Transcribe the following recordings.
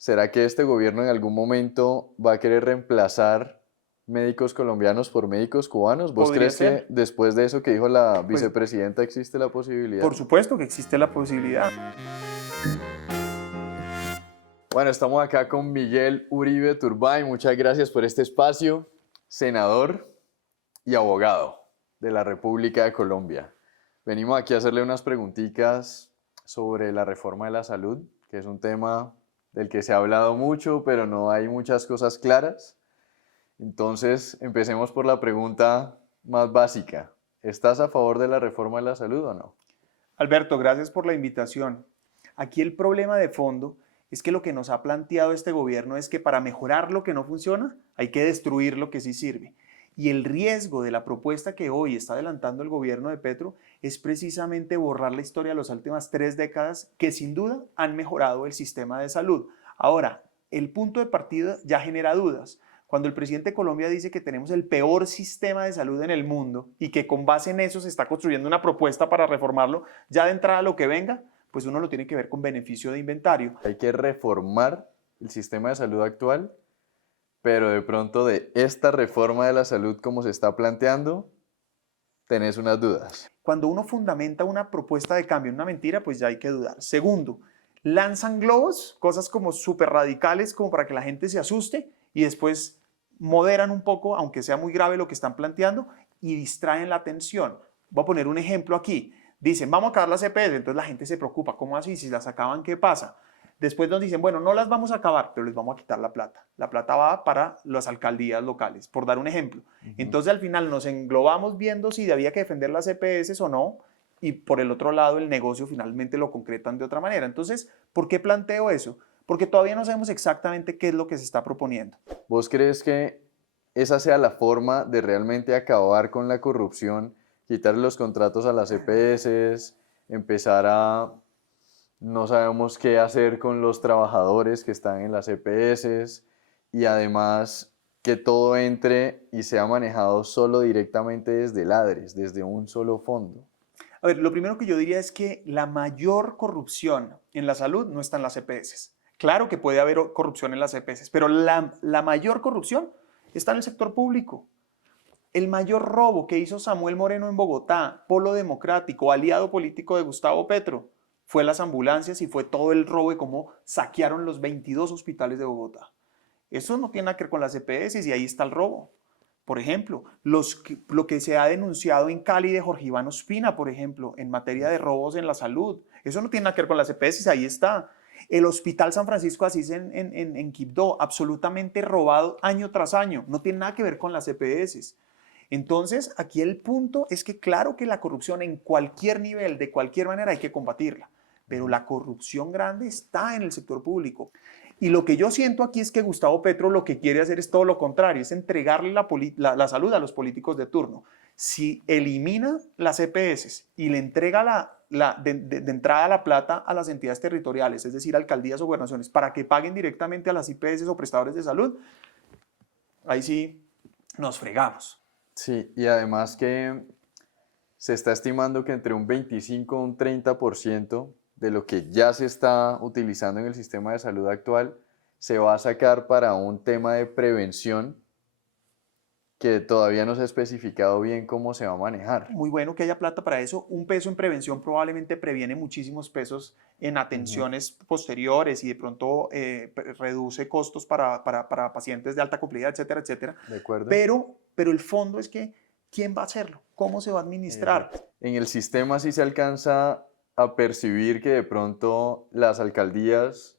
¿Será que este gobierno en algún momento va a querer reemplazar médicos colombianos por médicos cubanos? ¿Vos Podría crees que ser. después de eso que dijo la Pues vicepresidenta existe la por posibilidad? supuesto que existe la posibilidad. Bueno, estamos acá con Miguel Uribe Turbay. Muchas gracias por este espacio. Senador y abogado de la República de Colombia. Venimos aquí a hacerle unas preguntitas sobre la reforma de la salud, que es un tema del que se ha hablado mucho, pero no hay muchas cosas claras. Entonces, empecemos por la pregunta más básica. ¿Estás a favor de la reforma de la salud o no? Alberto, gracias por la invitación. Aquí el problema de fondo es que lo que nos ha planteado este gobierno es que para mejorar lo que no funciona hay que destruir lo que sí sirve. Y el riesgo de la propuesta que hoy está adelantando el gobierno de Petro es precisamente borrar la historia de las últimas 3 décadas que sin duda han mejorado el sistema de salud. Ahora, el punto de partida ya genera dudas. Cuando el presidente de Colombia dice que tenemos el peor sistema de salud en el mundo y que con base en eso se está construyendo una propuesta para reformarlo, ya de entrada lo que venga, pues uno lo tiene que ver con beneficio de inventario. Hay que reformar el sistema de salud actual, pero de pronto de esta reforma de la salud como se está planteando, tenés unas dudas. Cuando uno fundamenta una propuesta de cambio en una mentira, pues ya hay que dudar. Segundo, lanzan globos, cosas como súper radicales como para que la gente se asuste y después moderan un poco, aunque sea muy grave lo que están planteando, y distraen la atención. Voy a poner un ejemplo aquí. Dicen, vamos a acabar las EPS, entonces la gente se preocupa. ¿Cómo así? Si las acaban, ¿qué pasa? Después nos dicen, bueno, no las vamos a acabar, pero les vamos a quitar la plata. La plata va para las alcaldías locales, por dar un ejemplo. Entonces al final nos englobamos viendo si había que defender las EPS o no, y por el otro lado el negocio finalmente lo concretan de otra manera. Entonces, ¿por qué planteo eso? Porque todavía no sabemos exactamente qué es lo que se está proponiendo. ¿Vos crees que esa sea la forma de realmente acabar con la corrupción, quitar los contratos a las EPS, empezar a no sabemos qué hacer con los trabajadores que están en las EPS y además que todo entre y sea manejado solo directamente desde el ADRES, desde un solo fondo? A ver, lo primero que yo diría es que la mayor corrupción en la salud no está en las EPS. Claro que puede haber corrupción en las EPS, pero la mayor corrupción está en el sector público. El mayor robo que hizo Samuel Moreno en Bogotá, polo democrático, aliado político de Gustavo Petro, fue las ambulancias y fue todo el robo de cómo saquearon los 22 hospitales de Bogotá. Eso no tiene nada que ver con las EPS y ahí está el robo. Por ejemplo, lo que se ha denunciado en Cali de Jorge Iván Ospina, por ejemplo, en materia de robos en la salud, eso no tiene nada que ver con las EPS, ahí está. El Hospital San Francisco de Asís en Quibdó, absolutamente robado año tras año, no tiene nada que ver con las EPS. Entonces, aquí el punto es que claro que la corrupción en cualquier nivel, de cualquier manera, hay que combatirla, pero la corrupción grande está en el sector público. Y lo que yo siento aquí es que Gustavo Petro lo que quiere hacer es todo lo contrario, es entregarle la salud a los políticos de turno. Si elimina las EPS y le entrega de entrada la plata a las entidades territoriales, es decir, alcaldías o gobernaciones, para que paguen directamente a las IPS o prestadores de salud, ahí sí nos fregamos. Sí, y además que se está estimando que entre un 25 y un 30% de lo que ya se está utilizando en el sistema de salud actual se va a sacar para un tema de prevención que todavía no se ha especificado bien cómo se va a manejar. Muy bueno que haya plata para eso. Un peso en prevención probablemente previene muchísimos pesos en Ujú. atenciones posteriores y de pronto reduce costos para pacientes de alta complejidad, etcétera, etcétera. ¿De acuerdo? Pero el fondo es que, ¿quién va a hacerlo? ¿Cómo se va a administrar? En el sistema sí se alcanza a percibir que de pronto las alcaldías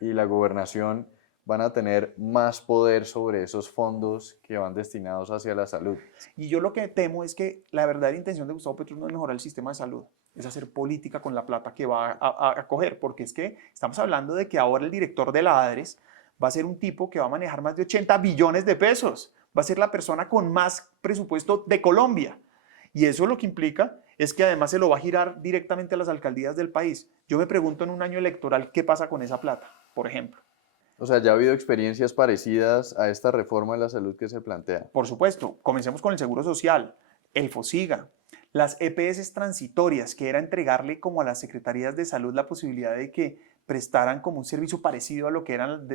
y la gobernación van a tener más poder sobre esos fondos que van destinados hacia la salud. Y yo lo que temo es que la verdadera intención de Gustavo Petro no es mejorar el sistema de salud, es hacer política con la plata que va a coger, porque es que estamos hablando de que ahora el director de la ADRES va a ser un tipo que va a manejar más de 80 billones de pesos, va a ser la persona con más presupuesto de Colombia. Y eso lo que implica es que además se lo va a girar directamente a las alcaldías del país. Yo me pregunto en un año electoral qué pasa con esa plata, por ejemplo. O sea, ya ha habido experiencias parecidas a esta reforma de la salud que se plantea. Por supuesto, comencemos con el Seguro Social, el FOSIGA, las EPS transitorias, que era entregarle como a las secretarías de salud la posibilidad de que prestaran como un servicio parecido a lo que eran,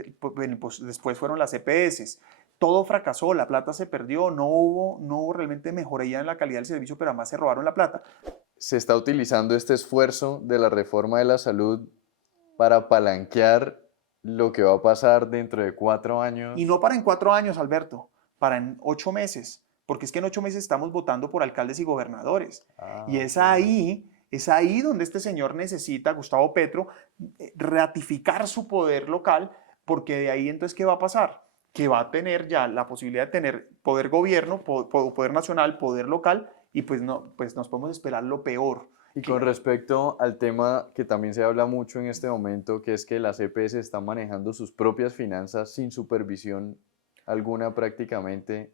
pues después fueron las EPS. Todo fracasó, la plata se perdió, no hubo realmente mejoría en la calidad del servicio, pero además se robaron la plata. Se está utilizando este esfuerzo de la reforma de la salud para apalanquear lo que va a pasar dentro de 4 años. Y no para en 4 años, Alberto, para en 8 meses, porque es que en 8 meses estamos votando por alcaldes y gobernadores. Y es ahí donde este señor necesita, Gustavo Petro, ratificar su poder local, porque de ahí entonces, ¿qué va a pasar? Que va a tener ya la posibilidad de tener poder gobierno, poder nacional, poder local, y pues, no, pues nos podemos esperar lo peor. Y con respecto al tema que también se habla mucho en este momento, que es que las EPS están manejando sus propias finanzas sin supervisión alguna prácticamente.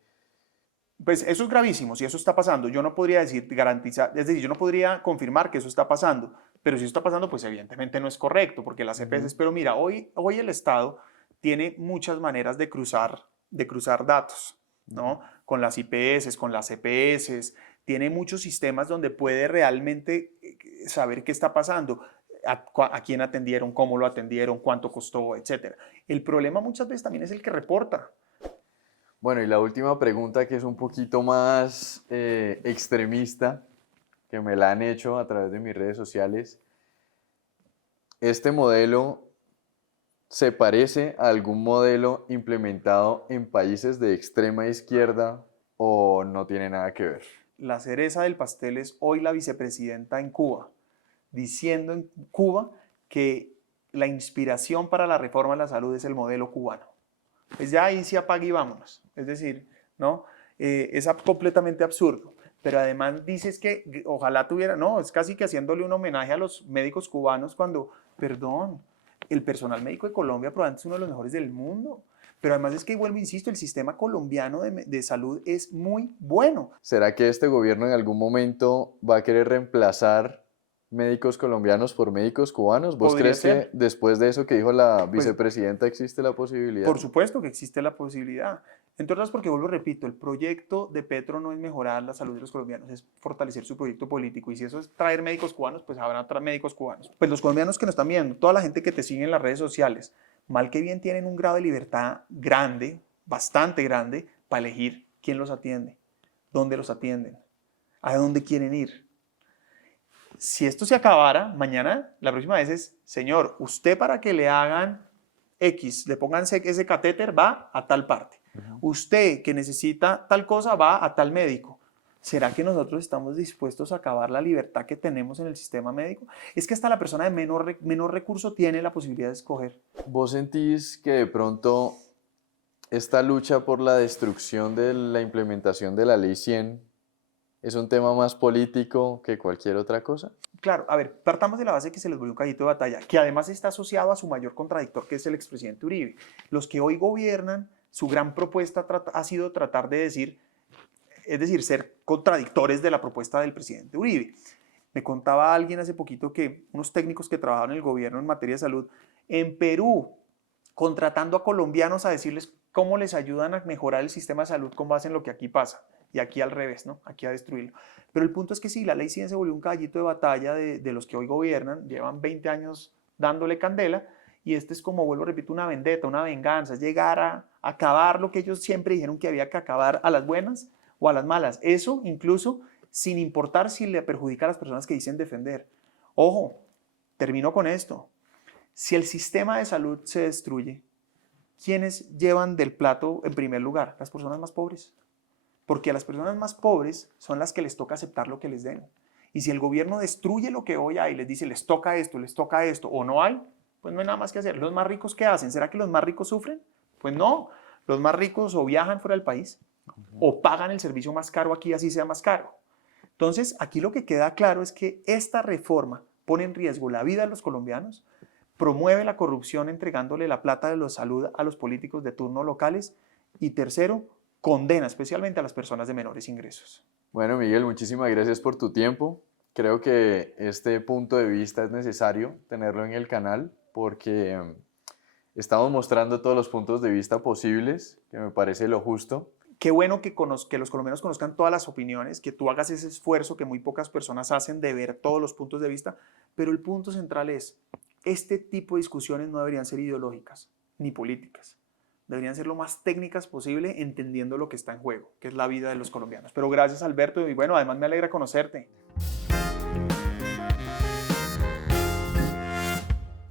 Pues eso es gravísimo, si eso está pasando. Yo no podría decir, garantizar, es decir, yo no podría confirmar que eso está pasando, pero si eso está pasando, pues evidentemente no es correcto, porque las EPS, pero mira, hoy el Estado tiene muchas maneras de cruzar datos, ¿no? Con las IPS, con las EPS, tiene muchos sistemas donde puede realmente saber qué está pasando, a quién atendieron, cómo lo atendieron, cuánto costó, etc. El problema muchas veces también es el que reporta. Bueno, y la última pregunta, que es un poquito más extremista, que me la han hecho a través de mis redes sociales. ¿Este modelo se parece a algún modelo implementado en países de extrema izquierda o no tiene nada que ver? La cereza del pastel es hoy la vicepresidenta en Cuba, diciendo en Cuba que la inspiración para la reforma de la salud es el modelo cubano. Pues ya ahí sí apague y vámonos. Es decir, ¿no? Es completamente absurdo. Pero además dices que ojalá tuviera, no, es casi que haciéndole un homenaje a los médicos cubanos cuando, perdón, el personal médico de Colombia probablemente es uno de los mejores del mundo. Pero además es que, vuelvo, insisto, el sistema colombiano de salud es muy bueno. ¿Será que este gobierno en algún momento va a querer reemplazar médicos colombianos por médicos cubanos? ¿Vos crees que después de eso que dijo la vicepresidenta existe la posibilidad? Por supuesto que existe la posibilidad. Entre otras porque, vuelvo, repito, el proyecto de Petro no es mejorar la salud de los colombianos, es fortalecer su proyecto político. Y si eso es traer médicos cubanos, pues habrá médicos cubanos. Pues los colombianos que nos están viendo, toda la gente que te sigue en las redes sociales, mal que bien tienen un grado de libertad grande, bastante grande, para elegir quién los atiende, dónde los atienden, a dónde quieren ir. Si esto se acabara, mañana, la próxima vez es, señor, usted para que le hagan X, le pongan ese catéter, va a tal parte. Usted que necesita tal cosa, va a tal médico. ¿Será que nosotros estamos dispuestos a acabar la libertad que tenemos en el sistema médico? Es que hasta la persona de menor recurso tiene la posibilidad de escoger. ¿Vos sentís que de pronto esta lucha por la destrucción de la implementación de la Ley 100 es un tema más político que cualquier otra cosa? Claro, a ver, partamos de la base que se les volvió un caballito de batalla, que además está asociado a su mayor contradictor, que es el expresidente Uribe. Los que hoy gobiernan, su gran propuesta ha sido tratar de decir, es decir, ser contradictores de la propuesta del presidente Uribe. Me contaba alguien hace poquito que unos técnicos que trabajaban en el gobierno en materia de salud, en Perú, contratando a colombianos a decirles cómo les ayudan a mejorar el sistema de salud con base en lo que aquí pasa. Y aquí al revés, ¿no? Aquí a destruirlo. Pero el punto es que sí, la Ley 100 se volvió un caballito de batalla de los que hoy gobiernan, llevan 20 años dándole candela, y este es como, vuelvo, repito, una vendetta, una venganza, es llegar a acabar lo que ellos siempre dijeron que había que acabar, a las buenas o a las malas. Eso incluso sin importar si le perjudica a las personas que dicen defender. Ojo, termino con esto. Si el sistema de salud se destruye, ¿quiénes llevan del plato en primer lugar? Las personas más pobres. Porque a las personas más pobres son las que les toca aceptar lo que les den. Y si el gobierno destruye lo que hoy hay, les dice, les toca esto, o no hay, pues no hay nada más que hacer. ¿Los más ricos qué hacen? ¿Será que los más ricos sufren? Pues no. Los más ricos o viajan fuera del país, o pagan el servicio más caro aquí, así sea más caro. Entonces, aquí lo que queda claro es que esta reforma pone en riesgo la vida de los colombianos, promueve la corrupción entregándole la plata de la salud a los políticos de turno locales, y tercero, condena especialmente a las personas de menores ingresos. Bueno, Miguel, muchísimas gracias por tu tiempo. Creo que este punto de vista es necesario tenerlo en el canal porque estamos mostrando todos los puntos de vista posibles, que me parece lo justo. Qué bueno que los colombianos conozcan todas las opiniones, que tú hagas ese esfuerzo que muy pocas personas hacen de ver todos los puntos de vista, pero el punto central es, este tipo de discusiones no deberían ser ideológicas ni políticas. Deberían ser lo más técnicas posible, entendiendo lo que está en juego, que es la vida de los colombianos. Pero gracias, Alberto, y bueno, además me alegra conocerte.